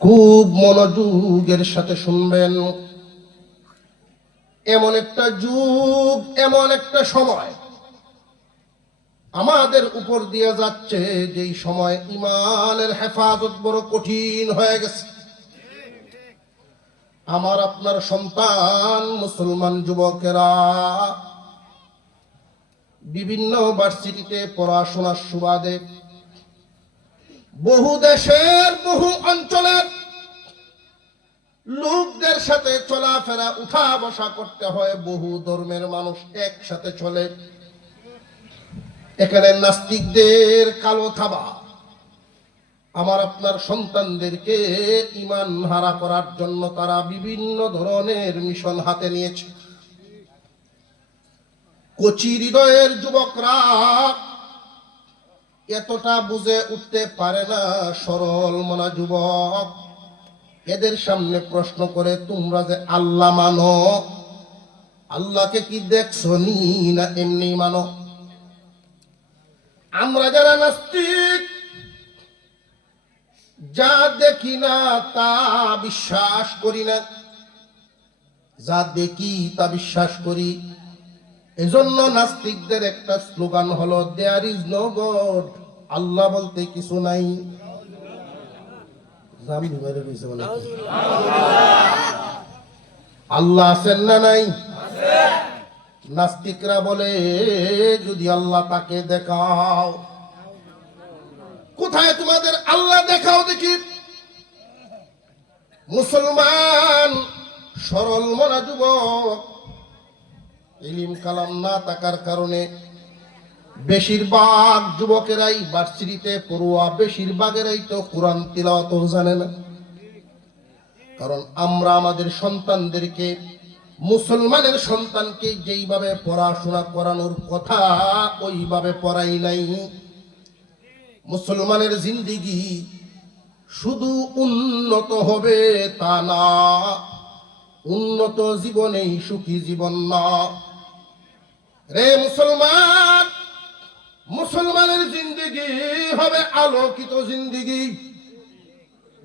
খুব মনোযোগের সাথে শুনবেন। এমন একটা যুগ, এমন একটা সময় আমাদের উপর দিয়ে যাচ্ছে, যেই সময় ঈমানের হেফাজত বড় কঠিন হয়ে গেছে। আমার আপনার সন্তান মুসলমান যুবকেরা বিভিন্ন ভার্সিটিতে পড়াশোনার সুবাদে বহু দেশের বহু অঞ্চলের লোকদের সাথে চলাফেরা উঠা বসা করতে হয়। বহু ধর্মের মানুষ একসাথে চলে। এখানে নাস্তিকদের কালো থাবা আমার আপনার সন্তানদেরকে ঈমান হারা করার জন্য তারা বিভিন্ন ধরনের মিশন হাতে নিয়েছে। কচি হৃদয়ের যুবকরা এতটা বুঝে উঠতে পারে না। সরল মনা যুবক এদের সামনে প্রশ্ন করে, তোমরা যে আল্লাহ মানো, আল্লাহকে কি দেখছো নি না এমনি মানো? আমরা যারা নাস্তিক, যা দেখি না তা বিশ্বাস করি না, যা দেখি তা বিশ্বাস করি। এজন্য নাস্তিকদের একটা স্লোগান হলো, দেয়ার ইজ নো গড, আল্লাহ বলতে কিছু নাই। আল্লাহ আছেন না নাই? নাস্তিকরা বলে, যদি আল্লাহ তাকে দেখাও। কোথায় তোমাদের আল্লাহ? দেখাও দেখি। মুসলমান সরল মনা যুবক ইলম কালাম না থাকার কারণে বেশিরভাগ যুবকেরাই ভার্সিটিতে পড়ুয়া, বেশিরভাগেরাই তো কোরআন তিলাওয়াত জানে না। কারণ আমরা আমাদের সন্তানদেরকে, মুসলমানের সন্তানকে যেইভাবে পড়াশোনা করানোর কথা ওইভাবে পড়াই নাই। মুসলমানের জিন্দিগি শুধু উন্নত হবে তা না, উন্নত জীবনেই সুখী জীবন না রে মুসলমান। মুসলমানের জিন্দিগি হবে আলোকিত জিন্দিগি,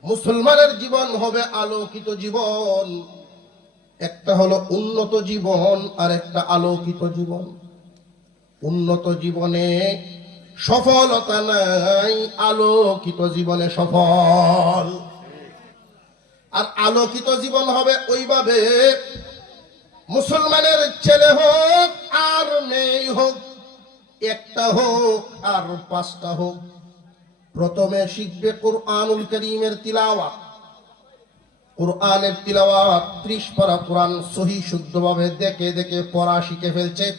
মুসলমানের জীবন হবে আলোকিত জীবন। একটা হলো উন্নত জীবন আর একটা আলোকিত জীবন। উন্নত জীবনে সফলতা নাই, আলোকিত জীবনে সফল। আর আলোকিত জীবন হবে ওইভাবে, মুসলমানের ছেলে হোক আর মেয়ে হোক, একটা হোক আর পাঁচটা হোক, প্রথমে শিখবে কুরআনুল কারীমের তিলাওয়াত। কুরআনের তিলাওয়াত 30 পারা কোরআন সহি শুদ্ধভাবে দেখে দেখে পড়া শিখে ফেলছে।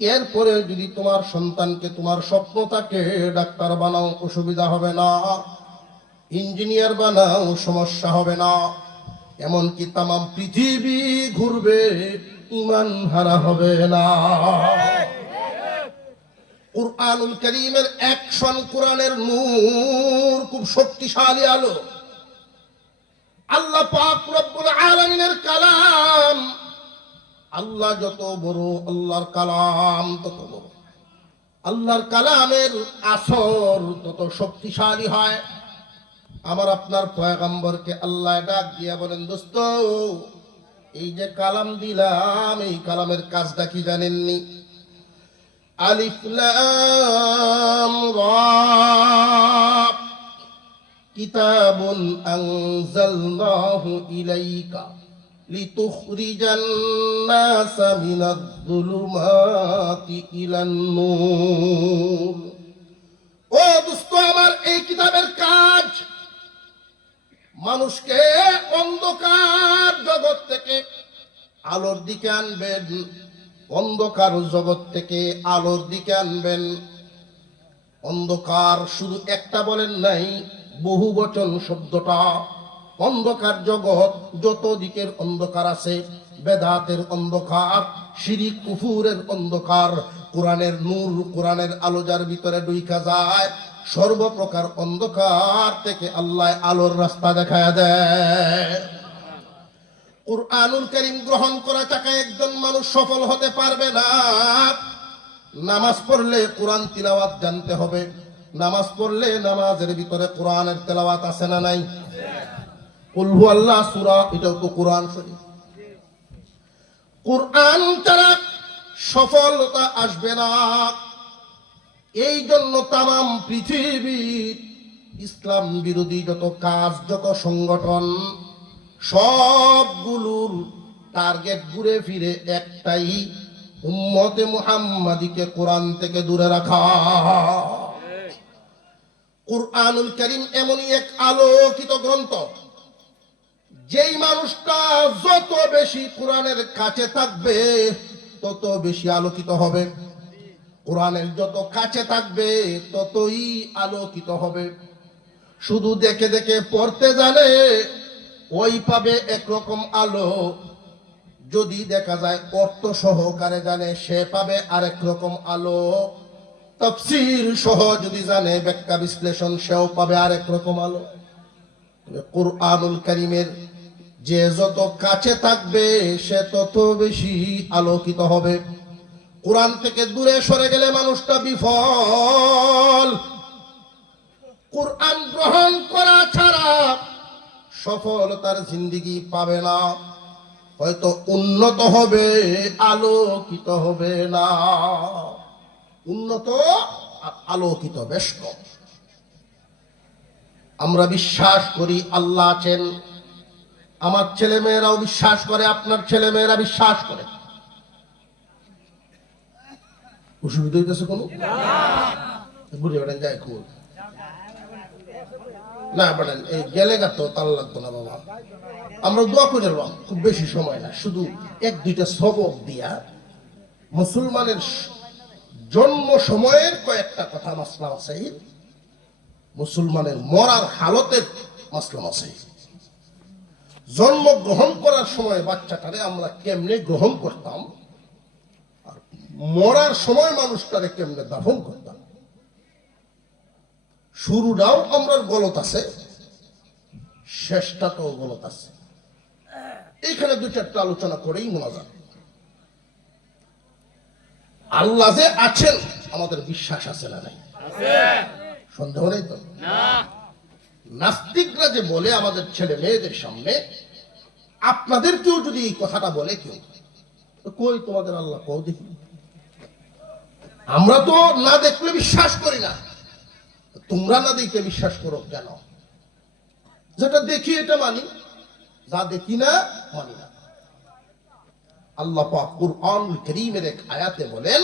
এরপরে যদি তোমার সন্তানকে, তোমার স্বপ্ন থাকে ডাক্তার বানাও, অসুবিধা হবে না। ইঞ্জিনিয়ার বানাও, সমস্যা হবে না। এমনকি তামাম পৃথিবী ঘুরবে, ঈমান হারা হবে না। কুরআনুল কারীমের অ্যাকশন, কোরআনের নূর খুব শক্তিশালী আলো। আল্লাহ পাক রব্বুল আলামিনের কালাম, আল্লাহ যত বড়, আল্লাহর কালাম তত বড়। আল্লাহর কালামের আসর তত শক্তিশালী হয়। আমার আপনার পয়গম্বরকে আল্লাহ ডাক দিয়া বলেন, দোস্ত এই যে কালাম দিলাম, এই কালামের কাজটা কি জানেননি? আলিফ লাম রা, কিতাবুন আনজালনাহু ইলাইকা লিতুখরিজান নাসা মিনাজ-যুলুমাতি ইলান-নূর। ও দোস্ত আমার, এই কিতাবের কাজ মানুষকে অন্ধকার জগৎ থেকে আলোর দিকে আনবেন, অন্ধকার জগৎ থেকে আলোর দিকে আনবেন। অন্ধকার শুধু একটা বলেন নাই, বহু বচন শব্দটা। অন্ধকার জগৎ যত দিকের অন্ধকার আছে, বেদাতের অন্ধকার, শিরিক কুফুরের অন্ধকার, কোরআনের নূর, কোরআনের আলো যার ভিতরে ঢুইকা যায়, সর্বপ্রকার অন্ধকার থেকে আল্লাহ আলোর রাস্তা দেখায় দেয়। কুরআনুল কারীম গ্রহণ করা ছাড়া একজন মানুষ সফল হতে পারবে না। নামাজ পড়লে কোরআন তিলাওয়াত জানতে হবে। নামাজ পড়লে নামাজের ভিতরে কোরআনের তেলাওয়াত আছে না নাই? কুল হুয়াল্লাহ সূরা, এটাও তো কোরআন শরীফ। কোরআন ছাড়া সফলতা আসবে না। এই জন্য তামাম পৃথিবীর ইসলাম বিরোধী যত কাজ, যত সংগঠন, সবগুলোর টার্গেট ঘুরে ফিরে একটাই, উম্মতে মুহাম্মাদিকে কোরআন থেকে দূরে রাখা। কুরআনুল কারীম এমনই এক আলোকিত গ্রন্থ, যেই মানুষটা যত বেশি কোরআনের কাছে থাকবে তত বেশি আলোকিত হবে। কোরআনের যত কাছে থাকবে ততই আলোকিত হবে। শুধু দেখে দেখে পড়তে জানে ওই পাবে একরকম আলো, যদি দেখা যায় অর্থ সহকারে জানে সে পাবে আরেক রকম আলো, তাফসীর সহ যদি জানে ব্যাখ্যা বিশ্লেষণ সেও পাবে আরেক রকম আলো। কুরআনুল কারীমের যে যত কাছে থাকবে সে তত বেশি আলোকিত হবে। কোরআন থেকে দূরে সরে গেলে মানুষটা বিফল। কোরআন গ্রহণ করা ছাড়া সফলতার জিন্দেগি পাবে না। হয়তো উন্নত হবে, আলোকিত হবে না। উন্নত আর আলোকিত বেশ কম। আমরা বিশ্বাস করি আল্লাহ আছেন, আমার ছেলে মেয়েরাও বিশ্বাস করে, আপনার ছেলে মেয়েরা বিশ্বাস করে। অসুবিধা হইতেছে কোনো? বুঝে বেড়েন যায় খুব না বেড়েন, এই গেলে তো তাল লাগতো না বাবা। আমরা দোয়া করে এলাম, খুব বেশি সময় না, শুধু এক দুইটা সবক দিয়া মুসলমানের জন্ম সময়ের কয়েকটা কথা মাসলা আছে, মুসলমানের মরার হালতের মাসলা আছে। জন্ম গ্রহণ করার সময় বাচ্চাটারে আমরা কেমনে গ্রহণ করতাম, আর মরার সময় মানুষটারে কেমনে দাফন করতাম। শুরুটাও আমরা গলত আছে, শেষটাও গলত আছে। এইখানে দুই চারটা আলোচনা করেই মজা। আল্লাহ যে আছেন আমাদের বিশ্বাস আছে না নাই? সন্দেহ নেই তো? নাস্তিকরা যে বলে আমাদের ছেলে মেয়েদের সামনে, আপনাদেরকেও যদি এই কথাটা বলে কেউ, কই তোমাদের আল্লাহ কও দেখি। আমরা তো না দেখলে বিশ্বাস করি না, তোমরা না দেখে বিশ্বাস করো কেন? যেটা দেখি এটা মানি, যা দেখি না মানি না। আল্লাহ পাক কুরআনুল কারীমের এক আয়াতে বলেন,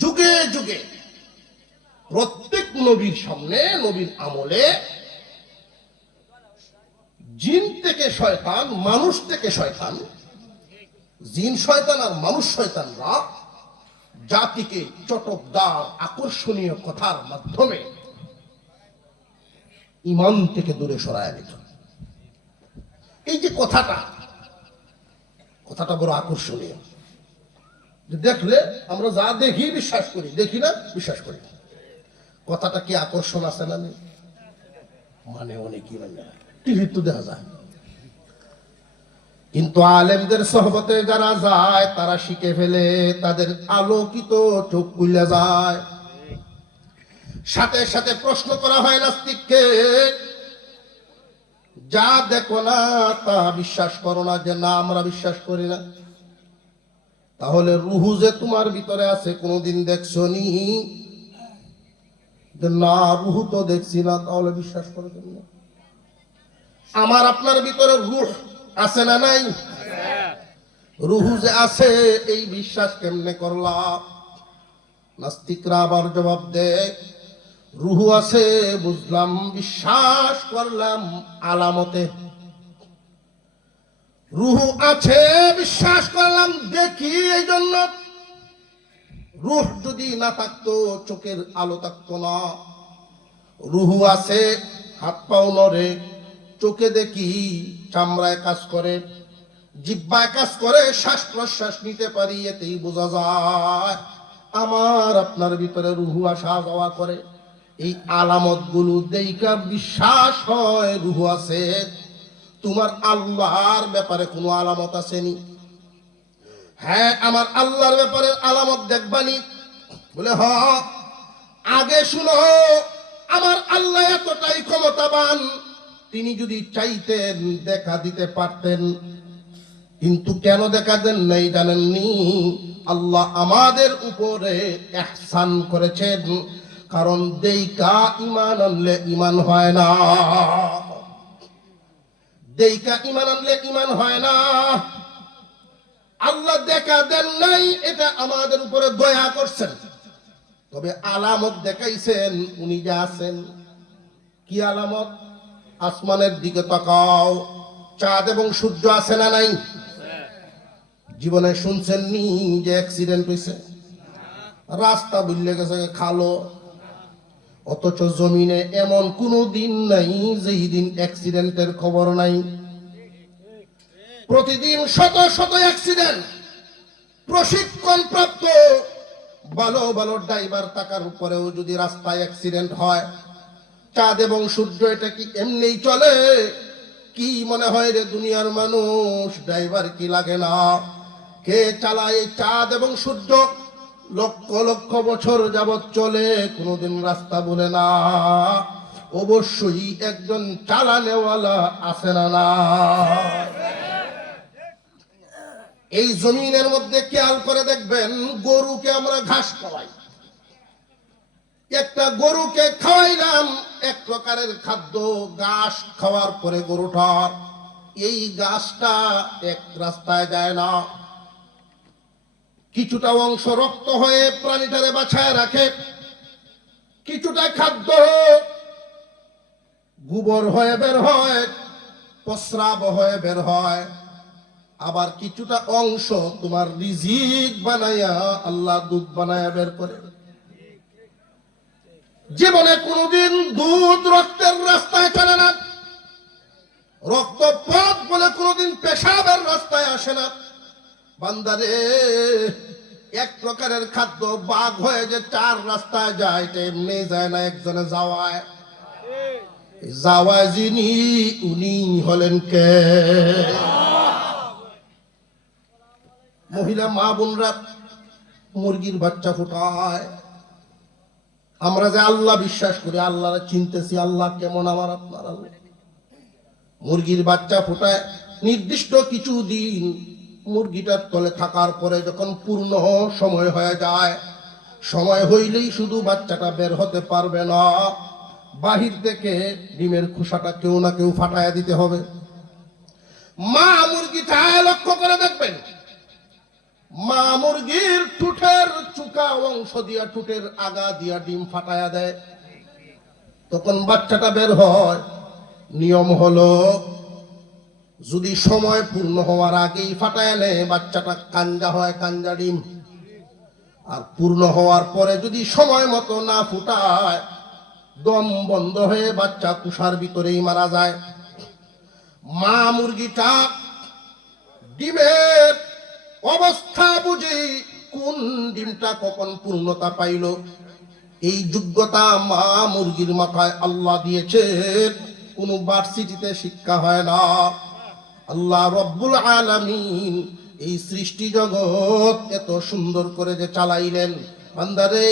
যুগে যুগে প্রত্যেক নবীর সামনে, নবীর আমলে জিন থেকে শয়তান, মানুষ থেকে শয়তান, জিন শয়তান আর মানুষ শয়তানরা জাতিকে চটকদার আকর্ষণীয় কথার মাধ্যমে ঈমান থেকে দূরে সরায় দিত। এই যে কথাটা বড় আকর্ষণীয়। দেখলে আমরা যা দেখি বিশ্বাস করি, দেখি না বিশ্বাস করি। কথাটা কি আকর্ষণ আছে না? মানে অনেকই মানে টিভি তো দেখা যায়, কিন্তু আলেমদের সোহবতে যারা যায় তারা শিখে ফেলে, তাদের আলোকিত চোখ খুলে যায়। সাথে সাথে প্রশ্ন করা হয় নাস্তিককে, যা দেখো না তা বিশ্বাস করো না? যে না, আমরা বিশ্বাস করি না। তাহলে রুহু যে তোমার ভিতরে আছে কোনদিন দেখছো নি? না, রুহু তো দেখছি না। তাহলে বিশ্বাস করো কেন? আমার আপনার ভিতরে রুহ আছে না নাই? রুহু যে আছে এই বিশ্বাস কেমনে করলাম? নাস্তিকরা আবার জবাব দেয়, রুহু আছে বুঝলাম, বিশ্বাস করলাম আলামতে। রুহু আছে বিশ্বাস করলাম দেখি, এই জন্য। রুহ যদি না থাকতো চোখের আলো থাকতো না। রুহু আছে, হাত পাও নড়ে, চোখে দেখি, চামড়ায় কাজ করে, জিহ্বায় কাজ করে, শ্বাস প্রশ্বাস নিতে পারি, এতেই বোঝা যায় আমার আপনার ভিতরে রুহু আসা যাওয়া করে। এই আলামত গুলো দেখা বিশ্বাস হয় রুহু আছে। তোমার আল্লাহর ব্যাপারে কোনো আলামত আসেনি? হ্যাঁ, আমার আল্লাহর ব্যাপারে আলামত দেখবানি? বলে হ, আগে শুনো, আমার আল্লাহ এতটাই ক্ষমতাবান, তিনি যদি চাইতেন দেখা দিতে পারতেন, কিন্তু কেন দেখা দেন নাই জানেননি? আল্লাহ আমাদের উপরে ইহসান করেছেন, কারণ দেইকা ইমান আনলে ইমান হয় না, দেইকা ইমান আনলে ইমান হয় না। আল্লাহ দেখা দেন নাই, এটা আমাদের উপরে দয়া করছেন, তবে আলামত দেখাইছেন উনি যা আছেন। কি আলামত? আসমানের দিকে তাকাও, চাঁদ এবং সূর্য আছে না নাই? জীবনে শুনছেন নি যে অ্যাক্সিডেন্ট হয়েছে, রাস্তা বুঝলে গেছে খালো? অথচ জমিনে এমন কোনো দিন নাই যেই দিন অ্যাক্সিডেন্টের খবর নাই। প্রতিদিন শত শত অ্যাক্সিডেন্ট। প্রশিক্ষণ প্রাপ্ত ভালো ভালো ড্রাইভার থাকার উপরেও যদি রাস্তায় অ্যাক্সিডেন্ট হয়, চাঁদ এবং সূর্য এটা কি এমনি চলে? কি মনে হয় রে দুনিয়ার মানুষ, ড্রাইভার কি লাগে না? কে চালায় চাঁদ এবং সূর্য? লক্ষ লক্ষ বছর যাবৎ চলে, কোনোদিন রাস্তা বলে না। অবশ্যই একজন চালানেওয়ালা আছে না না? এই জমিনের মধ্যে খেয়াল করে দেখবেন, গরুকে আমরা ঘাস খাওয়াই। একটা গরুকে খাওয়াইলাম এক প্রকারের খাদ্য, ঘাস খাওয়ার পরে গরুটার এই ঘাসটা এক রাস্তায় যায় না, কিছুটা অংশ রক্ত হয়ে প্রাণীটারে বাঁচায় রাখে, কিছুটা খাদ্য গোবর হয়ে বের হয়, প্রস্রাব হয়ে বের হয়, আবার কিছুটা অংশ তোমার রিজিক বানাইয়া আল্লাহ দুধ বানাইয়া বের করে। জীবনে কোনোদিন দুধ রক্তের রাস্তায় চলে না, রক্ত পথ বলে কোনোদিন পেশাবের রাস্তায় আসে না। বান্দারে, এক প্রকারের খাদ্য বাঘ হয়ে যে চার রাস্তায় যায়, এটা এমনি যায় না, একজনে যাওয়ায়। যাওয়ায় যিনি, উনি হলেন কে? মহিলা মা বোনরা মুরগির বাচ্চা ফুটায়। আমরা যে আল্লাহ বিশ্বাস করি, আল্লাহ চিনতেছি, আল্লাহ কেমন আমার আপনার আল্লাহ। মুরগির বাচ্চা ফুটায় নির্দিষ্ট কিছু দিন, মুরগিটার তলে থাকার পরে যখন পূর্ণ সময় হয়ে যায়, সময় হইলেই শুধু বাচ্চাটা বের হতে পারবে না, বাহির থেকে ডিমের খোসাটা কেউ না কেউ ফাটাইয়া দিতে হবে। মা মুরগিটা লক্ষ্য করে দেখবেন, মা মুরগির ঠুটের চুকা অংশ দিয়া, ঠুটের আগা দিয়া ডিম ফাটায়া দেয়, তখন বাচ্চাটা বের হয়। নিয়ম হলো, যদি সময় পূর্ণ হওয়ার আগেই ফাটায় নেয়, বাচ্চাটা কাঞ্জা হয়, কাঞ্জা ডিম। আর পূর্ণ হওয়ার পরে যদি সময় মতো না ফুটায়, দম বন্ধ হয়ে বাচ্চা কুষার ভিতরেই মারা যায়। মা মুরগিটা ডিমের অবস্থা বুঝি কোন ডিমটা কখন পূর্ণতা পাইল, এই যোগ্যতা মা মুরগির মাথায় আল্লাহ দিয়েছে। কোন ভার্সিটিতে শিক্ষা হয় না। আল্লাহ রব্বুল আলামিন এই সৃষ্টি জগৎ এত সুন্দর করে যে চালাইলেন, বান্দারে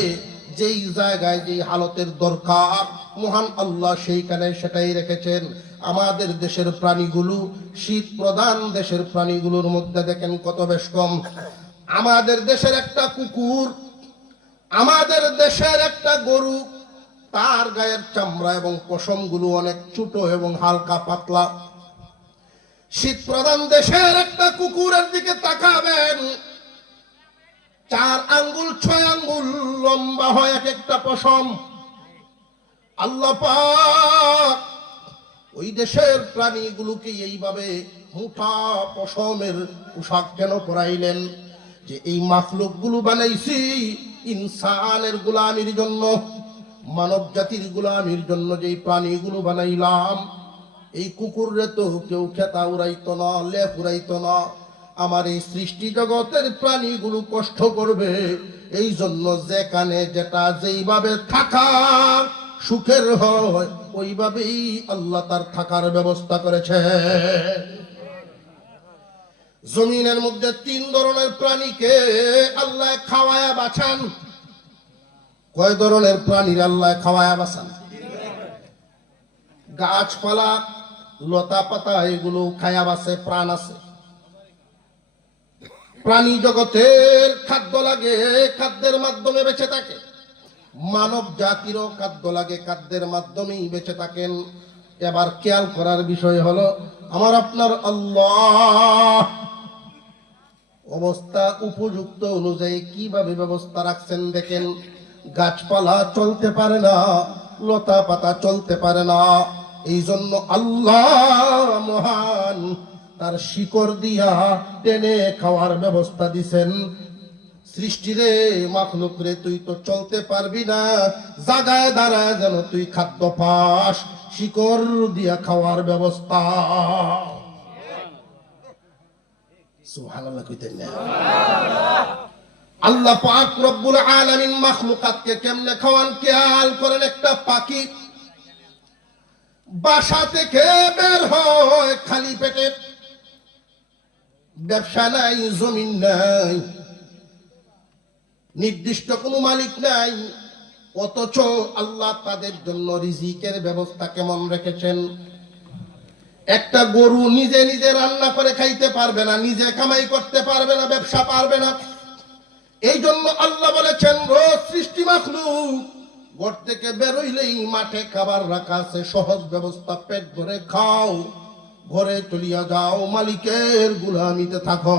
যেই জায়গায় যেই হালতের দরকার মহান আল্লাহ সেইখানে সেটাই রেখেছেন। আমাদের দেশের প্রাণীগুলো, শীত প্রধান দেশের প্রাণীগুলোর মধ্যে দেখেন কত বেশ কম। আমাদের দেশের একটা কুকুর, আমাদের দেশের একটা গরু, তার গায়ের চামড়া এবং পশমগুলো অনেক ছোট এবং হালকা পাতলা। শীত প্রধান দেশের একটা কুকুরের দিকে তাকাবেন, 4 আঙ্গুল 6 আঙ্গুল লম্বা হয় এক একটা পশম। আল্লাহ পাক ওই দেশের প্রাণীগুলোকে এইভাবে মুঠা পশমের পোশাক কেন পরাইলেন? যে এই মাখলুকগুলো বানাইছি ইনসানের গোলামির জন্য, মানব জাতির গোলামির জন্য। যেই প্রাণীগুলো বানাইলাম, এই কুকুররে তো কেউ খেতা উড়াইতো না, লেপ উড়াইতো না। আমার এই সৃষ্টি জগতের প্রাণীগুলো কষ্ট করবে, এই জন্য যেখানে যেটা যেইভাবে থাকার সুখের হয়, ওইভাবেই আল্লাহ তার থাকার ব্যবস্থা করেছে। জমিনের মধ্যে 3 ধরনের প্রাণীকে আল্লাহ খাওয়ায়া বাঁচান। কয় ধরনের প্রাণীর আল্লাহ খাওয়ায়া বাঁচান? গাছপালা লতা পাতা এগুলো খায়া বাসে, প্রাণ আছে। প্রাণী জগতের খাদ্য লাগে, খাদ্যের মাধ্যমে বেঁচে থাকে। মানব জাতিরও খাদ্য লাগে, খাদ্যের মাধ্যমেই বেঁচে থাকেন। এবার খেয়াল করার বিষয় হলো আমার আপনার আল্লাহ অবস্থা উপযুক্ত অনুযায়ী কিভাবে ব্যবস্থা রাখছেন দেখেন। গাছপালা চলতে পারে না, লতা পাতা চলতে পারে না, এই জন্য আল্লাহ মহান তার শিকড় দিয়া টেনে খাওয়ার ব্যবস্থা দিছেন। সৃষ্টি রে, মাখলুক রে, তুই তো চলতে পারবি না, জাগায় দাঁড়ায় যেন তুই খাদ্য পাস, শিকড় দিয়া খাওয়ার ব্যবস্থা। সুবহানাল্লাহ কইতেন না? আল্লাহ পাক রব্বুল আলামিন মাখলুকাতকে কেমনে খাওয়ান খেয়াল করেন। একটা পাখি বাসা থেকে বের হয় খালি পেটে, ব্যবসা নাই, জমিন নাই, নির্দিষ্ট কোনো মালিক নাই, অথচ আল্লাহ তাদের জন্য রিজিকের ব্যবস্থা কেমন রেখেছেন। একটা গরু নিজে নিজে রান্না করে খাইতে পারবে না, নিজে কামাই করতে পারবে না, ব্যবসা পারবে না। এই জন্য আল্লাহ বলেছেন, রোজ সৃষ্টি মাখলুক ঘর থেকে বেরোইলেই মাঠে খাবার রাখা আছে, সহজ ব্যবস্থা, পেট ভরে খাও, ঘরে চলিয়া যাও, মালিকের গুলামিতে থাকো।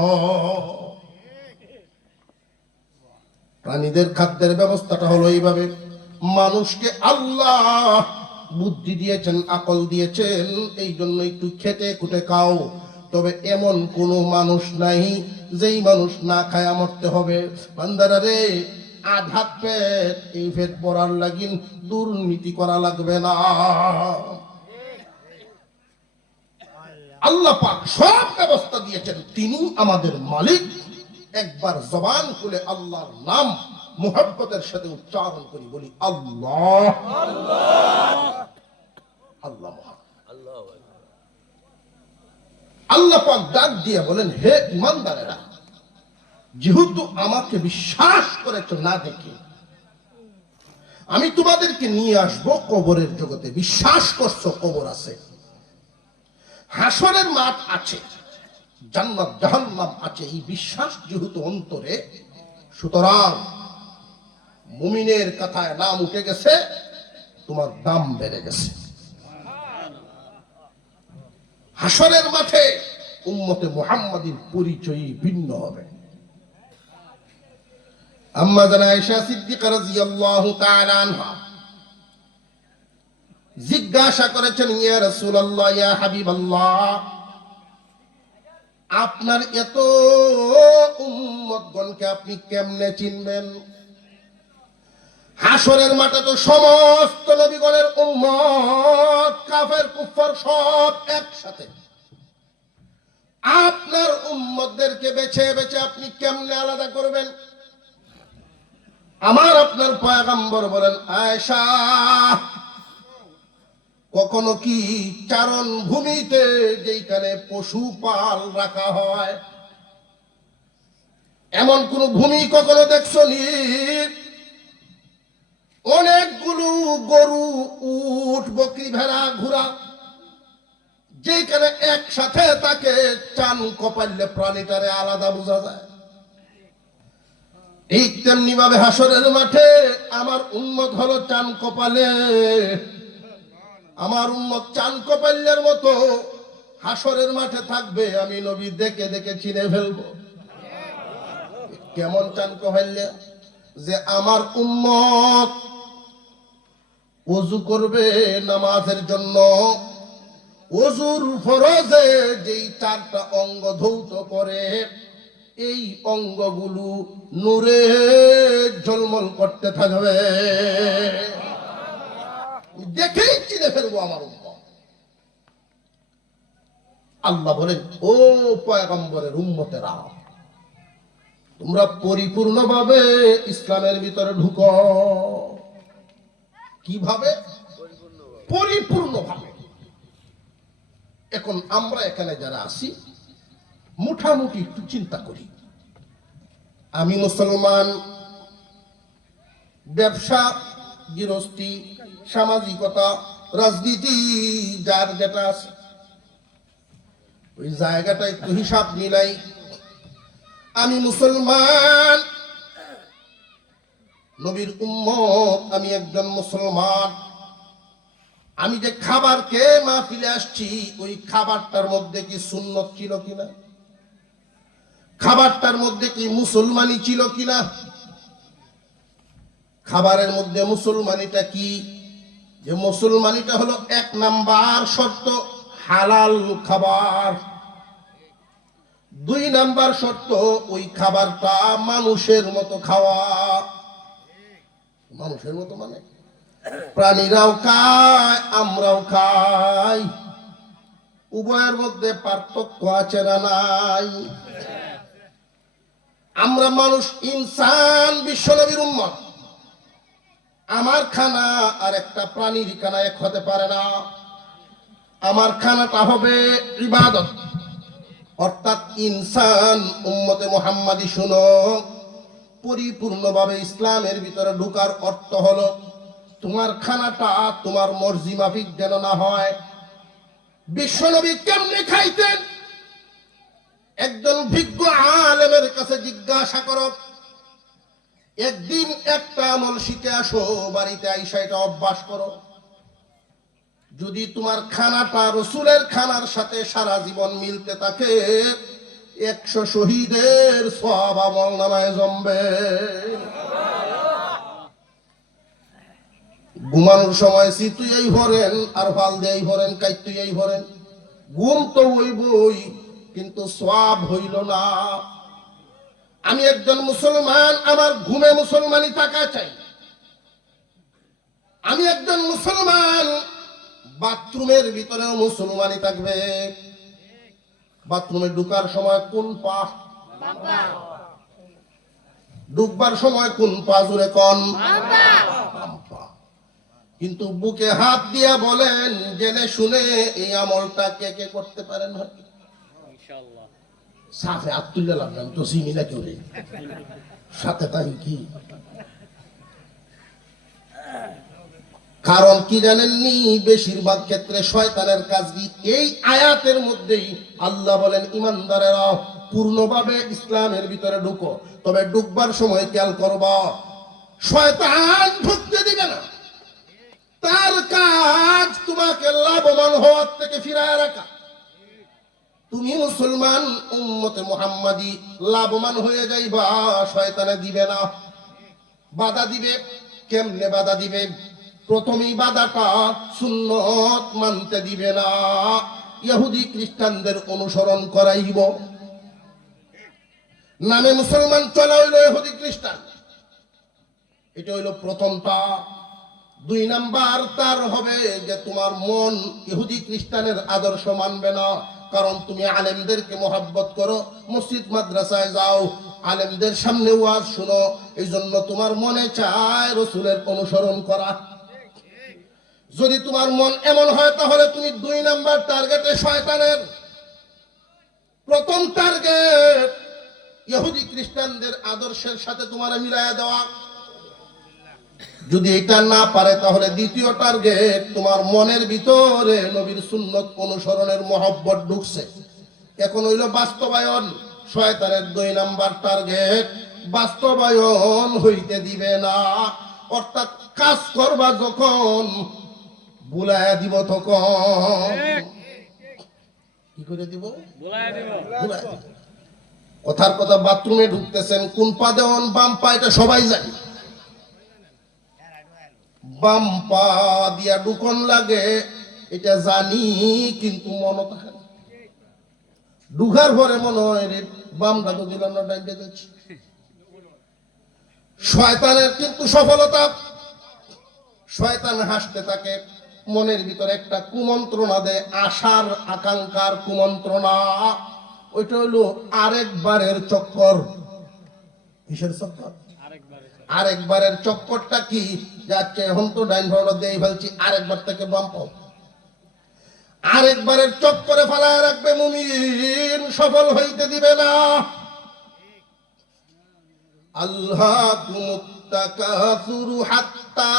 প্রাণীদের খাদ্যের ব্যবস্থাটা হলো এইভাবে। মানুষকে আল্লাহ বুদ্ধি দিয়েছেন, আকল দিয়েছেন, এই জন্য একটু খেটে খুটে খাও। তবে এমন কোন মানুষ নাই যেই মানুষ না খায়া মরতে হবে। বান্দারা রে, আধা পেট, এই পেট পড়ার লাগিন দুর্নীতি করা লাগবে না। আল্লাহ পাক সব ব্যবস্থা দিয়েছেন, তিনি আমাদের মালিক। একবার জবান খুলে আল্লাহর নাম মুহাব্বতের সাথে উচ্চারণ করি, বলি আল্লাহ আল্লাহ। আল্লাহ পাক ডাক দিয়ে বলেন, হে ইমানদারেরা, যেহেতু আমাকে বিশ্বাস করেছো না দেখে, আমি তোমাদেরকে নিয়ে আসবো কবরের জগতে। বিশ্বাস করছো কবর আছে, হাসরের মাঠ আছে, জান্নাত জাহান্নাম আছে, এই বিশ্বাস যেহেতু অন্তরে, সুতরাং মুমিনের কথায় নাম উঠে গেছে, তোমার দাম বেড়ে গেছে। হাসরের মাঠে উম্মতে মুহাম্মাদীর পরিচয় ভিন্ন হবে। আম্মা জানা আয়েশা সিদ্দিকা রাদিয়াল্লাহু তাআলা আনহা জিজ্ঞাসা করেছেন, ইয়া রাসূলুল্লাহ, ইয়া হাবিবাল্লাহ, আপনার এত উম্মতগণকে আপনি কেমনে চিনবেন? হাসরের মাঠে তো সমস্ত নবীগণের উম্মত, কাফের কুফার সব একসাথে, আপনার উম্মতদেরকে বেছে বেছে আপনি কেমনে আলাদা করবেন? আমার আপনার পয়গম্বর বলেন, আয়েশা, কখনো কি চারণ ভূমিতে যেখানে পশু পাল রাখা হয়, এমন কোন ভূমি কখনো দেখছো নি? অনেকগুলো গরু, উট, বকরি, ভেড়া, ঘোড়া যেখানে একসাথে তাকে চান কপাইলে প্রাণীটারে আলাদা বোঝা যায়। এই তেমনি ভাবে হাসরের মাঠে আমার উম্মত হলো চান কপালে, আমার উম্মত চান কপাইলের মতো হাসরের মাঠে থাকবে। আমি নবী দেখে দেখে চিনে ফেলবো। কেমন চান কপাইলে? যে আমার উম্মত ওযু করবে নামাজের জন্য, ওযুর ফরজে যেই চারটা অঙ্গ ধৌত করে, এই অঙ্গগুলো নূরে ঝলমল করতে থাকবে। দেখেই চিনে ফেলবো আমার উম্মত। আল্লাহ বলেন, ও পয়গম্বরের উম্মতেরা, তোমরা পরিপূর্ণভাবে ইসলামের ভিতরে ঢুকো। কিভাবে? পরিপূর্ণভাবে। এখন আমরা এখানে যারা আছি, মোটামুটি একটু চিন্তা করি। আমি মুসলমান, ব্যবসা, গৃহস্থী, সামাজিকতা, রাজনীতি, যার যেটা আছে, ওই জায়গাটা একটু হিসাব মিলাই। আমি মুসলমান, নবীর উম্মত, আমি একজন মুসলমান। আমি যে খাবার খেয়ে মাহফিলে আসছি, ওই খাবারটার মধ্যে কি সুন্নত ছিল কিনা, খাবারটার মধ্যে কি মুসলমানি ছিল কিনা, খাবারের মধ্যে মুসলমানিটা কি? যে মুসলমানিটা হলো 1 নাম্বার শর্ত হালাল খাবার, 2 নাম্বার শর্ত ওই খাবারটা মানুষের মতো খাওয়া। মানুষের মতো মানে প্রাণীরাও খায়, আমরাও খাই, উভয়ের মধ্যে পার্থক্য আছে না নাই? আমরা মানুষ, ইনসান, বিশ্বনবীর উম্মত। আমার খানা আর একটা প্রাণীর খানা এক হতে পারে না। আমার খানাটা হবে ইবাদত, অর্থাৎ ইনসান উম্মতে মুহাম্মাদি শুনো, পরিপূর্ণভাবে ইসলামের ভিতরে ঢোকার অর্থ হলো তোমার খানাটা তোমার মর্জি মাফিক যেন না হয়। বিশ্বনবী কেমনে খাইতেন? একজন বিজ্ঞ আলেমের কাছে জিজ্ঞাসা করো, একদিন একটা আমল শিখে আসো, বাড়িতে আইসা এটা অভ্যাস করো। যদি তোমার খানাটা রসুলের খানার সাথে সারা জীবন মিলতে থাকে, 100 শহীদের সওয়াব আমল নামায় জমবে। ঘুমানোর সময় সিতুই ভরেন আর ফাল দেই ভরেন, কাইতুই ভরেন, ঘুম তো হইবই কিন্তু সওয়াব হইল না। আমি একজন মুসলমান, আমার ঘুমে মুসলমানি থাকা চাই। আমি একজন মুসলমান, বাথরুমের ভিতরেও মুসলমানি থাকবে। বাথরুমে ঢুকার সময় কোন পা, ঢুকবার সময় কোন পা, জুড়ে কোন, কিন্তু বুকে হাত দিয়া বলেন, জেনে শুনে এই আমলটা কে কে করতে পারেন? ইনশাআল্লাহ। সাথে হাত তুলে লাগলাম তো চিনি না কেউ, সাথে তাই কি? কারণ কি জানেননি? বেশিরভাগ ক্ষেত্রে শয়তানের কাজ কি? এই আয়াতের মধ্যেই আল্লাহ বলেন, ইমানদারেরা পূর্ণভাবে ইসলামের ভিতরে ঢুকো, তবে ঢুকবার সময় খেয়াল করবা, শয়তান ঢুকতে দিবে না। তার কাজ তোমাকে লাভবান হওয়ার থেকে ফিরায় রাখা। তুমি মুসলমান উম্মতে মুহাম্মাদি লাভবান হয়ে যাইবা, শয়তানে দিবে না, বাধা দিবে। কেমনে বাধা দিবে? প্রথমেই বাধাটা সুন্নত মানতে দিবে না, ইহুদি খ্রিস্টানদের অনুসরণ করাইব। নামে মুসলমান চলা হইল ইহুদি খ্রিস্টান, এটা হইল প্রথমটা। 2 নাম্বার তার হবে যে তোমার মন ইহুদি খ্রিস্টানের আদর্শ মানবে না, কারণ তুমি আলেমদেরকে মহব্বত করো, মসজিদ মাদ্রাসায় যাও, আলেমদের সামনে ওয়াজ শুনো, এই জন্য তোমার মনে চায় রসুলের অনুসরণ করা। যদি তোমার মন এমন হয়, তাহলে তুমি 2 নাম্বার টার্গেটে শয়তানের। প্রথম টার্গেট ইহুদি খ্রিস্টানদের আদর্শের সাথে তোমার মিলায়া দেওয়া। যদি এটা না পারে, তাহলে দ্বিতীয় টার্গেট তোমার মনের ভিতরে নবীর সুন্নত অনুসরণের মহব্বত ঢুকছে। এখন হইল বাস্তবায়ন। শয়তানের 2 নাম্বার টার্গেট বাস্তবায়ন হইতে দিবে না, অর্থাৎ কাজ করবা যখন বুলায়া দিব, তখন কি করে দিব? বুলায়া দিব। কথার কথা, বাথরুমে ঢুকতেছেন, কোন পা দেওয়ান, বাম পা, এটা সবাই জানি। বাম পা দিয়া ঢুকন লাগে, এটা জানি, কিন্তু মনে থাকে না। ঢুকার পরে মনে হয় রে, বামটা তো দিলাম না, ডাইনটা যাচ্ছি। শয়তানের কিন্তু সফলতা, শয়তান হাসতে থাকে, মনের ভিতরে একটা কুমন্ত্রণা দেয়, আশার আকাঙ্ক্ষার কুমন্ত্রণা। ওইটা হইলো আরেকবারের চক্কর। কিসের চক্কর? আরেকবারের চক্করটা কি? যাচ্ছে এখন তো ডাইন ভাড়া দিয়ে ফেলছি, আরেকবার থেকে বাম পাও। আরেকবারের চক্করে ফেলায় রাখবে মুমিন, সফল হইতে দিবে না। আল্লাহুমুত তাকাসুরু হাত্তা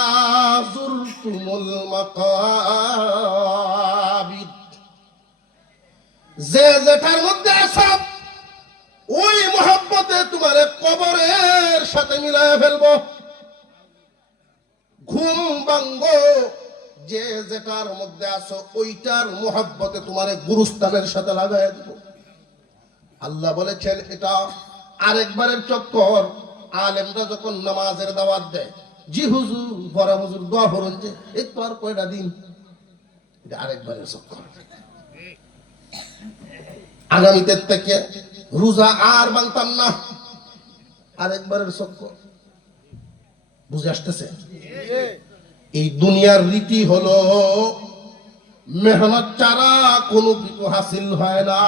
যুরতুমুল মাকাবির। যে যেটার মধ্যে আছো ওই মহব্বতে তোমার কবরের সাথে মিলায় ফেলবো। ঘুম ভাঙ্গো, যে যেটার মধ্যে আছো ওইটার মহব্বতে তোমার গুরুস্থানের সাথে লাগাই দেব। আল্লাহ বলেছেন এটা আরেকবারের চক্কর। আলেমরা যখন নামাজের দাওয়াত দেয়, জি হুজুর বড় হুজুর দোয়া করুন, যে একটু আর কয়টা দিন, এটা আরেকবারের চক্কর। আগামীতে থেকে রোজা আর ভাঙতাম না, আরেকবারের চক্কর। বুঝে আসতেছে? এই দুনিয়ার রীতি হলো মেহনত ছাড়া কোনো কিছু হাসিল হয় না।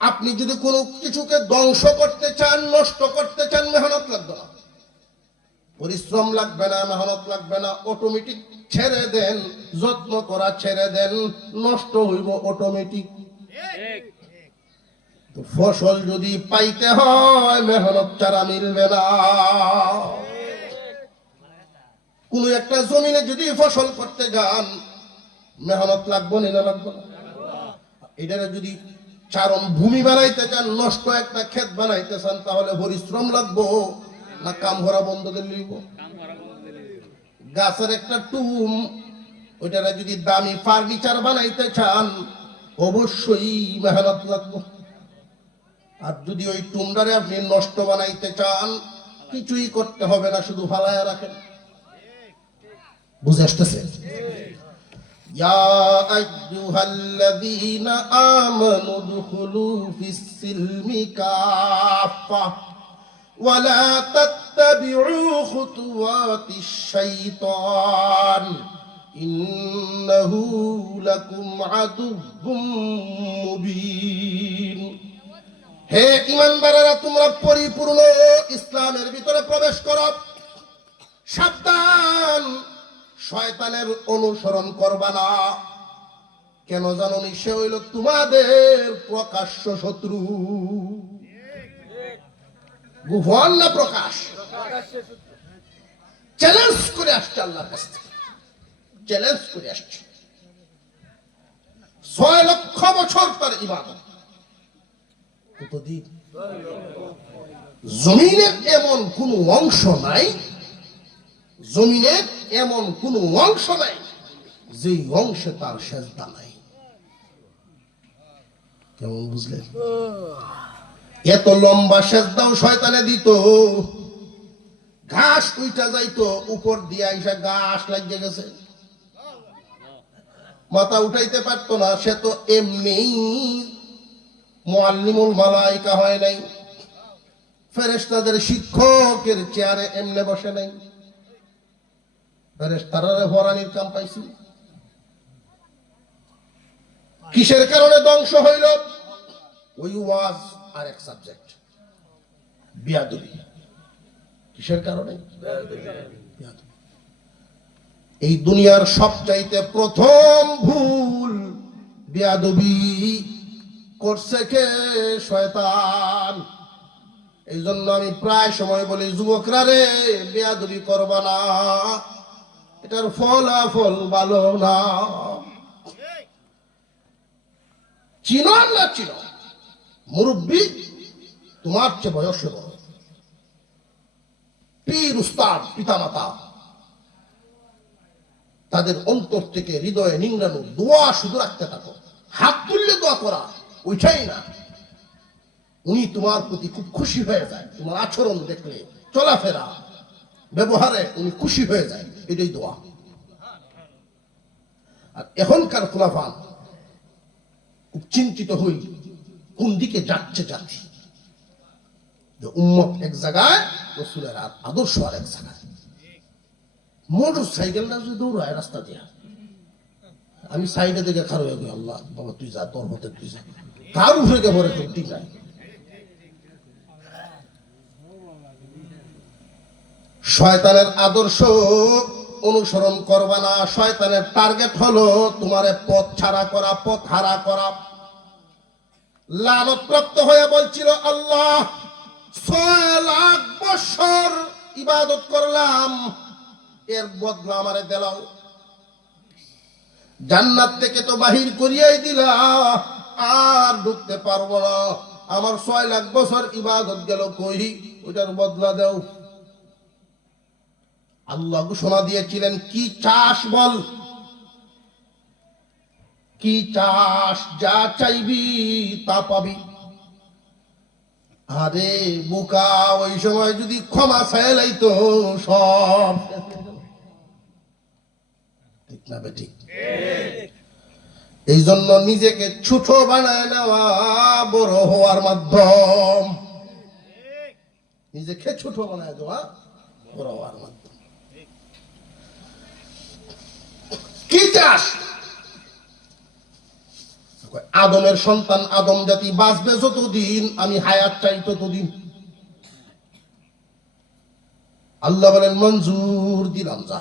আপনি যদি কোনো কিছুকে ধ্বংস করতে চান, নষ্ট করতে চান, মেহনত লাগবে না, পরিশ্রম লাগবে না, মেহনত লাগবে না, অটোমেটিক ছেড়ে দেন, যত্ন করা ছেড়ে দেন, নষ্ট হইব অটোমেটিক। ফসল যদি পাইতে হয় মেহনত ছাড়া মিলবে না। কোন একটা জমিনে যদি ফসল করতে যান মেহনত লাগবে না লাগবে না? এটারে যদি চারণ ভূমি বানাইতে চান, নষ্ট একটা ক্ষেত বানাইতে চান, তাহলে পরিশ্রম লাগবো না কাম ভরা বন্ধ করে লইব? গাছের একটা টুম, ওইটারে যদি দামি ফার্নিচার বানাইতে চান অবশ্যই মেহনত লাগবে। আর যদি ওই টুমটারে আপনি নষ্ট বানাইতে চান কিছুই করতে হবে না, শুধু ফালায়া রাখেন। বুঝে আসতেছে? ইয়া আইয়ুহাল্লাযীনা আমানু দুখুলু ফিস-সিলমি কাফা ওয়া লা তাত্তাবিউ খুতুওয়াতিশ শাইতান ইন্নাহু লাকুম আদুউম মুবিন। হে ঈমানদারেরা, তোমরা পরিপূর্ণ ইসলামের ভিতরে প্রবেশ করো। সাবধান, শয়তানের অনুসরণ করবা না। কেন জানোনি? সে হইল তোমাদের প্রকাশ্য শত্রু। গোপন না প্রকাশ? চ্যালেঞ্জ করে আসছে আল্লাহর কাছ থেকে, চ্যালেঞ্জ করে আসছে। 6 লক্ষ বছর তার ইবাদত, কতদিন? জমিনের এমন কোন অংশ নাই, জমিনের এমন কোন অংশ নাই যে অংশে তার সেজদা নাই। কেমন বুঝলেন? এত লম্বা সেজদাও শয়তানে দিত, ঘাস উইটা যাইতো, উপর দিয়ে আইসা ঘাস লাগিয়ে গেছে, মাথা উঠাইতে পারতো না। সে তো এমনি মুআল্লিমুল মালায়েকা হয় নাই, ফেরেশতাদের শিক্ষকের চেয়ারে এমনে বসে নাই, ফেরেশতারা হরানির কাম পাইছি। কিসের কারণে ধ্বংস হইল? ওই ওয়াজ আর এক সাবজেক্ট, বিয়াদবি। কিসের কারণে? বিয়াদবি। এই দুনিয়ার সবচাইতে প্রথম ভুল বিয়াদবি করছে কে? শয়তান। এই জন্য আমি প্রায় সময় বলি, যুবকরা রে, বিয়াদবি করবা না, এটার ফলাফল ভালো না। চিনো না চিনো, মুরব্বী তোমার চেয়ে বয়সে বড়, পীর উস্তাদ পিতামাতা, তাদের অন্তর থেকে হৃদয়ে নিংড়ানো দোয়া শুধু রাখতে থাকো। হাত তুললে দোয়া করা ওইটাই না, উনি তোমার প্রতি খুব খুশি হয়ে যায়, তোমার আচরণ দেখলে, চলাফেরা, ব্যবহারে উনি খুশি হয়ে যায়, এটাই দোয়া। আর এখনকার খোলাফান খুব চিন্তিত হই কোন দিকে যাচ্ছে জাতি। উম্মত এক জায়গায়, রাসূলের আদর্শ আর এক জায়গায়। মোটর সাইকেলটা যদি দৌড়ায় রাস্তা দিয়া, আমি সাইডে দিকে খারো হয়ে গেল, আল্লাহ বাবা তুই যা, তোর মতে তুই যা, কার উপরে গে ভরে তোর ঠিক নাই। শয়তানের আদর্শ অনুসরণ করবা না। শয়তানের টার্গেট হলো তোমারে পথ ছাড়া করা, পথ হারা করা। লানতপ্রাপ্ত হয়ে বলছিল, আল্লাহ 6 লাখ বছর ইবাদত করলাম, এর বদলা আমারে দিলাও। জান্নাত থেকে তো বাহির করিয়াই দিলা, আর ঢুকতে পারবো না। আমার 6 লাখ বছর ইবাদত গেল কই, ওটার বদলা দাও। আল্লাহ ঘোষণা দিয়েছিলেন, কি চাস বল, কি চাস, যা চাইবি তা পাবি। আরে বুকা, ওই সময় যদি ক্ষমা চাইলাই তো সব, ঠিক না বেঠিক? এই জন্য নিজেকে ছোট বানায় নেওয়া বড় হওয়ার মাধ্যম, নিজেকে ছোট বানায় দেওয়া বড় হওয়ার মাধ্যম। কি চাস? আদমের সন্তান আদম জাতি বাঁচবে যতদিন, আমি হায়াত চাই ততদিন। আল্লাহ বলেন মঞ্জুর দিলাম, যা।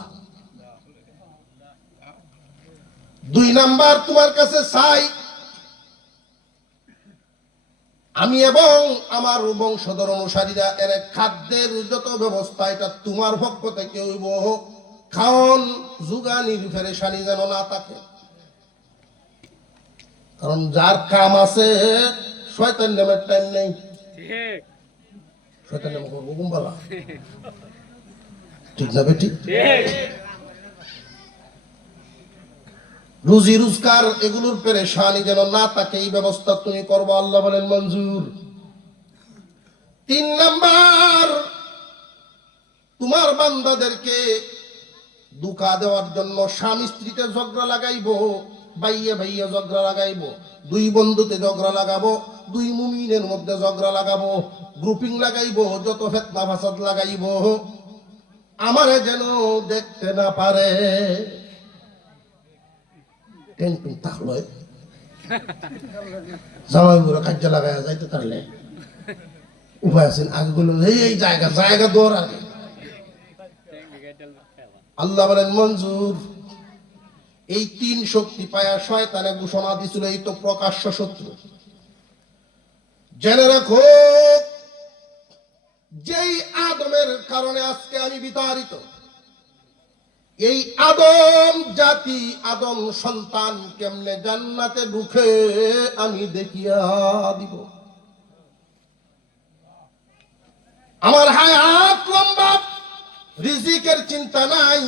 2 নাম্বার তোমার কাছে চাই, আমি এবং আমার বংশধর অনুসারীরা এর খাদ্যের যত ব্যবস্থা, এটা তোমার পক্ষ থেকে হইব। খাওন জুগানির ফেরেশানি যেন না থাকে, কারণ যার কাম আছে শয়তান নামের টাইম নেই। শয়তান নাম করবো গুম্বালা, ঠিক না বেটি? রুজি রোজগার এগুলোর পেরেশানি যেন না থাকে, এই ব্যবস্থা তুমি করবো। আল্লাহ বলেন মঞ্জুর। 3 নাম্বার, তোমার বান্দাদেরকে দুঃখা দেওয়ার জন্য স্বামী স্ত্রীতে ঝগড়া লাগাইবো, ভাইয়ে ভাইয়ে ঝগড়া লাগাইবো, 2 বন্ধুতে ঝগড়া লাগাবো, 2 মুমিনের মধ্যে ঝগড়া লাগাবো, গ্রুপিং লাগাইবো, যত ফিতনা ফাসাদ লাগাইবো, আমারে যেন দেখতে না পারে। টেনশন থাকলো জামাই বুড়ো কাজে লাগায় যাইতে পারলে উপায় আছেন। আগে বলল এই জায়গা জায়গা দৌড় আগে। আল্লাহ বলেন মঞ্জুর। এই 3 শক্তি পায়া শয়তানে ঘোষণা দিছিল, এই তো প্রকাশ্য শত্রু। জেনে রাখো, যেই আদমের কারণে আজকে আমি বিতাড়িত, এই আদম জাতি, আদম সন্তান কেমনে জান্নাতে ঢুকে আমি দেখিয়া দিব। আমার হায়াত লম্বা, রিজিকের চিন্তা নাই,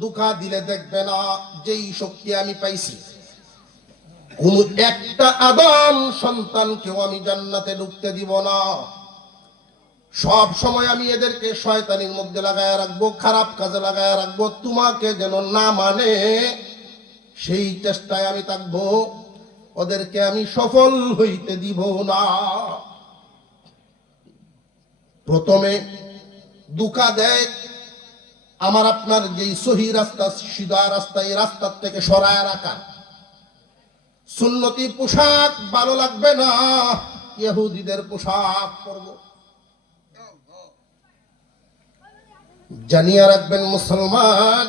দুঃখা দিলে দেখবে না যেই শক্তি আমি পাইছি, কোন একটা আদম সন্তানকেও আমি জান্নাতে ঢুকতে দিব না। সব সময় আমি এদেরকে শয়তানির মধ্যে লাগায় রাখবো, খারাপ কাজে লাগায় রাখবো, তোমাকে যেন না মানে সেই চেষ্টায় আমি থাকবো, ওদেরকে আমি সফল হইতে দিব না। প্রথমে দুঃখা দেয় আমার আপনার যেই সহি রাস্তা, সিধা রাস্তা, এই রাস্তার থেকে সরায় রাখা। সুন্নতি পোশাক ভালো লাগবে না, ইহুদিদের পোশাক পরবো। জানিয়ে রাখবেন মুসলমান,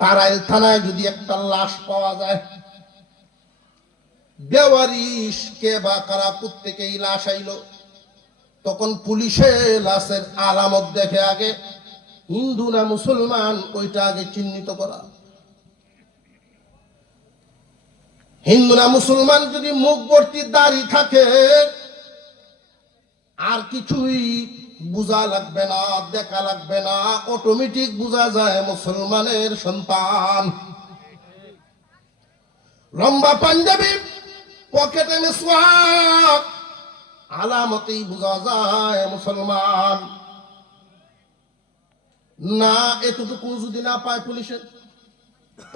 তারাইল থানায় যদি একটা লাশ পাওয়া যায়, বেওয়ারিশ কে বা কারা প্রত্যেকে এই লাশ আইলো, তখন পুলিশে লাশের আলামত দেখে আগে হিন্দু না মুসলমান ওইটা আগে চিহ্নিত করা। হিন্দু না মুসলমান যদি মুখ ভর্তি দাড়ি থাকে, আর কিছুই বুঝা লাগবে না, দেখা লাগবে না, অটোমেটিক বুঝা যায় মুসলমানের সন্তান। লম্বা পাঞ্জাবি, পকেটে মিসওয়াক, আলামতেই বুঝা যায় মুসলমান। না এতটুকু যদি না পায় পুলিশের,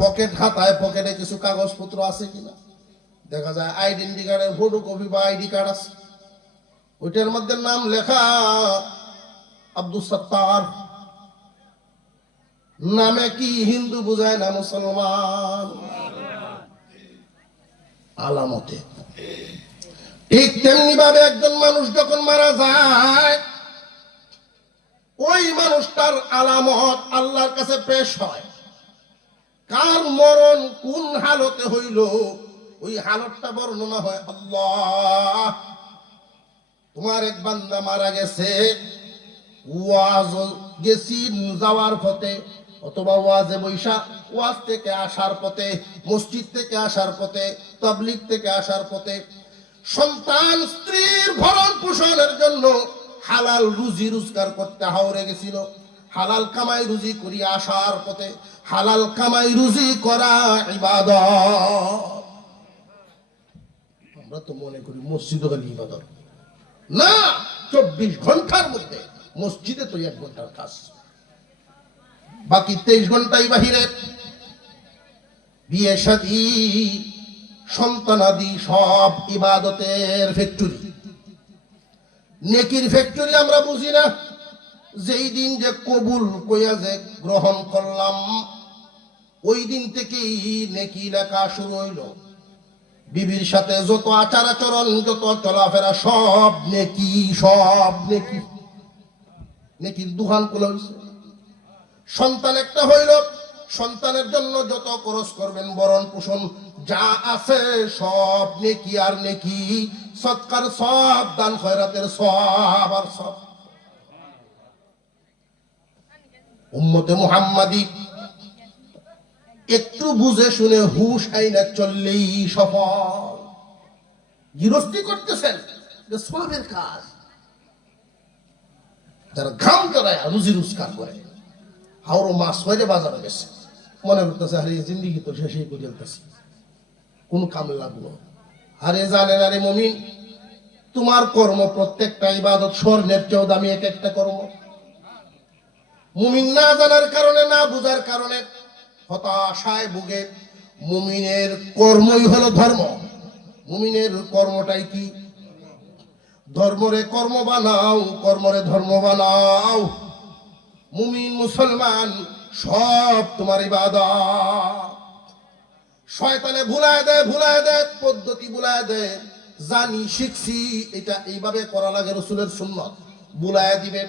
পকেট হাতায় পকেটে কিছু কাগজপত্র আছে কিনা দেখা যায়, আইডেন্টি কার্ডের ফটোকপি বা আইডি কার্ড আছে, ওইটার মধ্যে নাম লেখা আব্দুল সত্তার, নামে কি হিন্দু বুঝায় না মুসলমান, আলামতে। ঠিক তেমনি ভাবে একজন মানুষ যখন মারা যায়, ওই মানুষটার আলামত আল্লাহর কাছে পেশ হয়। কার মরণ কোন হালতে হইল, ওই হালতটা বর্ণনা হয়। আল্লাহ, তোমার এক বান্দা মারা গেছে, ওয়াজ গেছি, যাওয়ার পথে অথবা ওয়াজে বৈশা, ওয়াজ থেকে আসার পথে, মসজিদ থেকে আসার পথে, তাবলিগ থেকে আসার পথে সন্তান স্ত্রীর ভরণ পোষণের জন্য হালাল রুজি রোজগার করতে হাওড়ে গেছিল। হালাল কামাই রুজি করি আসার পথে হালাল কামাই রুজি করা ইবাদত। আমরা তো মনে করি মসজিদ খালি ইবাদত না, 24 ঘন্টার মধ্যে মসজিদে তো 1 ঘন্টার কাজ, বাকি 23 ঘন্টাই বাহিরে। বিয়ে শাদী সন্তানাদি সব ইবাদতের ফ্যাক্টরি, নেকির ফ্যাক্টরি আমরা বুঝি না। যেই দিন যে কবুল কইয়া যে গ্রহণ করলাম, ওই দিন থেকেই নেকি লেখা শুরু হইল। বিবির সাথে যত আচার আচরণ, যত চলাফেরা, সব নেকি, সব নেকি, নেকির দোকান খোলা হয়েছে। সন্তান একটা হইল, সন্তানের জন্য যত খরচ করবেন, ভরণ পোষণ যা আছে সব নেকি আর নেকি, সৎকার সব, দান খয়রাতের সব আর সব। উম্মতে মুহাম্মাদি একটু বুঝে শুনে হুশ আইনা চললেই সফল। গৃহস্থী করতেছেন, সবের কাজ। যারা ঘাম জড়ায় রুজি রোজগার করে, হাওড়ো মাছ হয়ে বাজারে গেছে, মনে করতেছে আরে জিন্দিগি তো শেষই করে ফেলতেছি, কোন কামে লাগলো। আরে জানেন আরে মুমিন, তোমার কর্ম প্রত্যেকটা ইবাদত, স্বর্ণের চেয়েও দামি এক একটা কর্ম। মুমিন না জানার কারণে, না বুঝার কারণে হতাশায় ভুগে। মুমিনের কর্মই হলো ধর্ম। মুমিনের কর্মটাই কি? ধর্মরে কর্ম বানাও, কর্মরে ধর্ম বানাও। মুমিন মুসলমান সব তোমার ইবাদত। শয়তানে ভুলায় দেয়, ভুলায় দেয়, পদ্ধতি ভুলায় দেয়। জানি শিখছি এটা এইভাবে করা লাগে, রাসূলের সুন্নাত ভুলায় দিবে।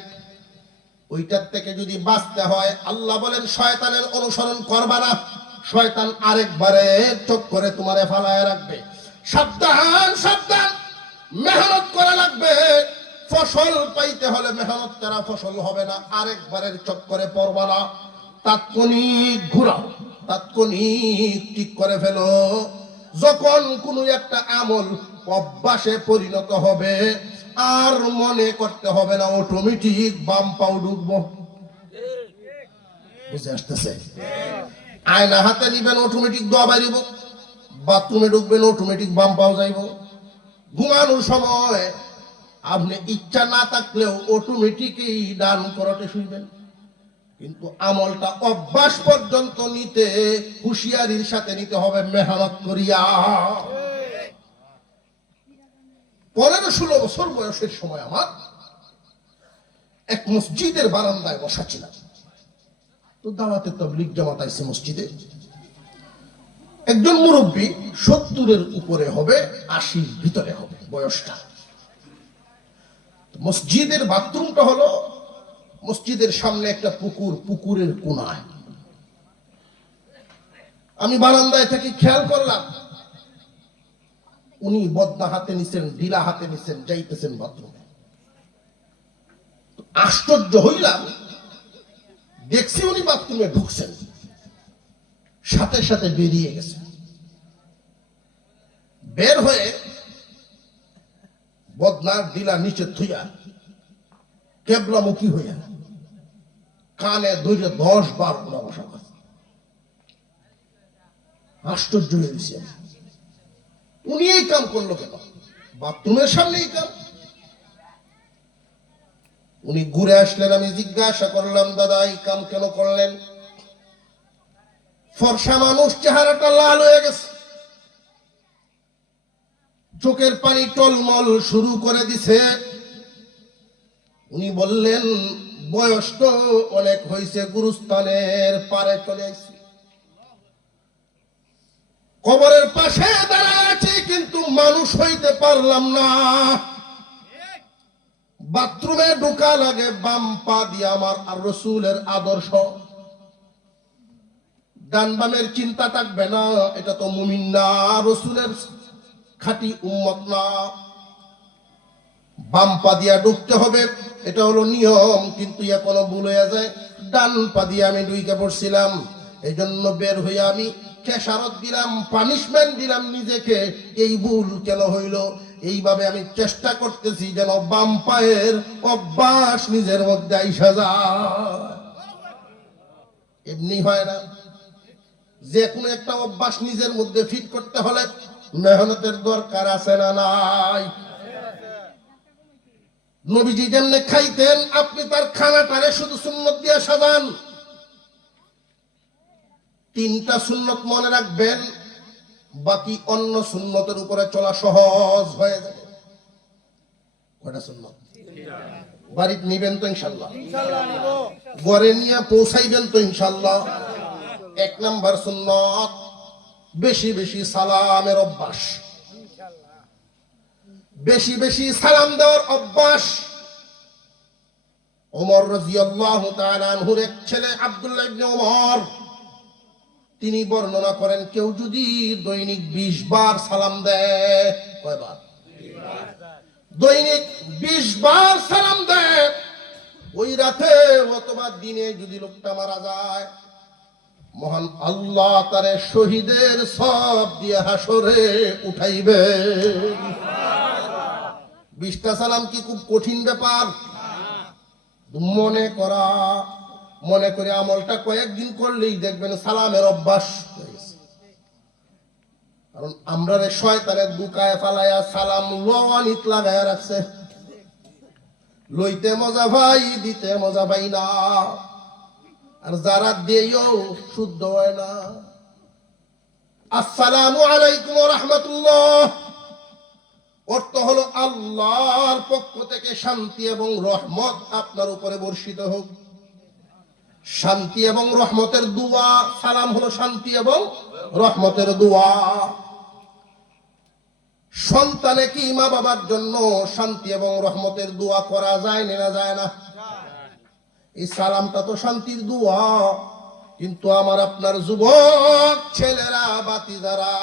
ওইটার থেকে যদি বাঁচতে হয়, আল্লাহ বলেন শয়তানের অনুসরণ করবা না। শয়তান আরেকবারে চক্করে তোমারে ফালায় রাখবে। সাবধান, সাবধান, মেহনত করা লাগবে। ফসল পাইতে হলে মেহনত করা, ফসল হবে না। আরেকবারের চক্করে পড়বা না। তাৎক্ষণিক ঘুরাও, তাৎক্ষণিক ঠিক করে ফেলো। যখন কোনো একটা আমল অভ্যাসে পরিণত হবে, আর মনে করতে হবে না অটোমেটিক বাম পাও ঢুকবো। বুঝে আসতেছে? আয়না হাতে নিবেন, অটোমেটিক দোয়া বাইরিব। বাথরুমে ঢুকবেন, অটোমেটিক বাম পাও যাইব। ঘুমানোর সময় আপনি ইচ্ছা না থাকলেও অটোমেটিকই ডান করতে শুইবেন। কিন্তু আমলটা অভ্যাস পর্যন্ত নিতে হুঁশিয়ারির সাথে নিতে হবে, মেহনত করিয়া। 15-16 বছর বয়সের সময় আমার এক মসজিদের বারান্দায় বসা ছিলাম। তো দাওয়াতে তাবলীগ জামাত আইছে মসজিদে। একজন মুরব্বী 70-এর উপরে হবে, 80-র ভিতরে হবে বয়সটা। মসজিদের বাথরুমটা হলো মসজিদের সামনে একটা পুকুর, পুকুরের কোনায়। আমি বারান্দায় থেকে খেয়াল করলাম উনি বদনা হাতে নিছেন, ঢিলা হাতে নিছেন, যাইতেছেন বাথরুমে। আশ্চর্য হইলাম, দেখছি উনি বাথরুমে ঢুকছেন, সাথে সাথে বেরিয়ে গেছেন। বের হয়ে বদনার ঢিলা নিচে থুইয়া কেবলামুখী হইয়া কানে ধরে 10 বার ওরা বসা করে। আশ্চর্য হয়ে গেছি আমি, উনি এই কাম করলো কেন? বাথরুমের সামনে এই কাম। উনি ঘুরে আসলেন, আমি জিজ্ঞাসা করলাম, দাদা এই কাম কেন করলেন? ফর্সা মানুষ, চেহারাটা লাল হয়ে গেছে, চোখের পানি টলমল শুরু করে দিছে। উনি বললেন, বয়স তো অনেক হয়েছে, গুরুস্থানের পারে চলে আসছে, কবরের পাশে দাঁড়ায় আছি, কিন্তু মানুষ হইতে পারলাম না। বাথরুমে ঢোকা লাগে বাম পা দিয়ে আমার, আর রাসূলের আদর্শ। ডান বামের চিন্তা থাকবে না, এটা তো মুমিন না, রাসূলের খাঁটি উম্মত না। বাম পা দিয়া ঢুকতে হবে। এটা হলো নিয়ম, কিন্তু এখনো ভুল হয়ে যায়। ডান পা দিয়ে আমি ঢুইকে পড়ছিলাম, এই জন্য বের হয়ে আমি খেসারত দিলাম, পানিশমেন্ট দিলাম নিজেকে, এই ভুল কেন হইল। এইভাবে আমি চেষ্টা করতেছি যেন বাম পায়ের অভ্যাস নিজের মধ্যে আইসা যায়। এমনি হয় না, যে কোনো একটা অভ্যাস নিজের মধ্যে ফিট করতে হলে মেহনতের দরকার আছে না নাই? নবীজি যেমনে খাইতেন, আপনি তার খানাটারে শুধু সুন্নত দিয়ে সাজান। তিনটা সুন্নত মনে রাখবেন, বাকি অন্য সুন্নতের উপরে চলা সহজ হয়ে যাবে। কয়টা সুন্নত? বাড়িতে নিবেন তো ইনশাল্লাহ? ঘরে নিয়ে পৌঁছাইবেন তো ইনশাল্লাহ? 1 নাম্বার সুন্নত, বেশি বেশি সালামের অভ্যাস, বেশি বেশি সালাম দেওয়ার অভ্যাস। ওমর রাদিয়াল্লাহু তাআলা আনহুর এক ছেলে আব্দুল্লাহ ইবনে ওমর, তিনি বর্ণনা করেন, কেউ যদি দৈনিক 20 বার সালাম দেয়, কয়বার? দৈনিক 20 বার সালাম দেয়, ওই রাতে অথবা দিনে যদি লোকটা মারা যায়, মহান আল্লাহ তারে শহীদের সব দিয়ে হাসরে উঠাইবে। 20টা সালাম কি খুব কঠিন ব্যাপার? মনে করা, মনে করে আমলটা কয়েকদিন করলেই দেখবেন সালামের অভ্যাস হয়ে গেছে। কারণ আমরা শয়তানের দুকায় ফালাইয়া সালাম লওয়ানিত লাগায় রাখছে। লইতে মজা ভাই, দিতে মজা ভাই না, আর যারা দেয়ও শুদ্ধ হয় না। আসসালামু আলাইকুম ওয়া রাহমাতুল্লাহ অর্থ হলো আল্লাহর পক্ষ থেকে শান্তি এবং রহমত আপনার উপরে বর্ষিত হোক। শান্তি এবং রহমতের দোয়া, সালাম হলো শান্তি এবং রহমতের দোয়া। সন্তানে কি মা বাবার জন্য শান্তি এবং রহমতের দোয়া করা যায় না যায় না? এই সালামটা তো শান্তির দোয়া, কিন্তু আমার আপনার যুবক ছেলেরা, বাতিজারা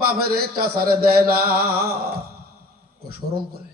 বাপেরে চাচারে দেয় না, শরম করে।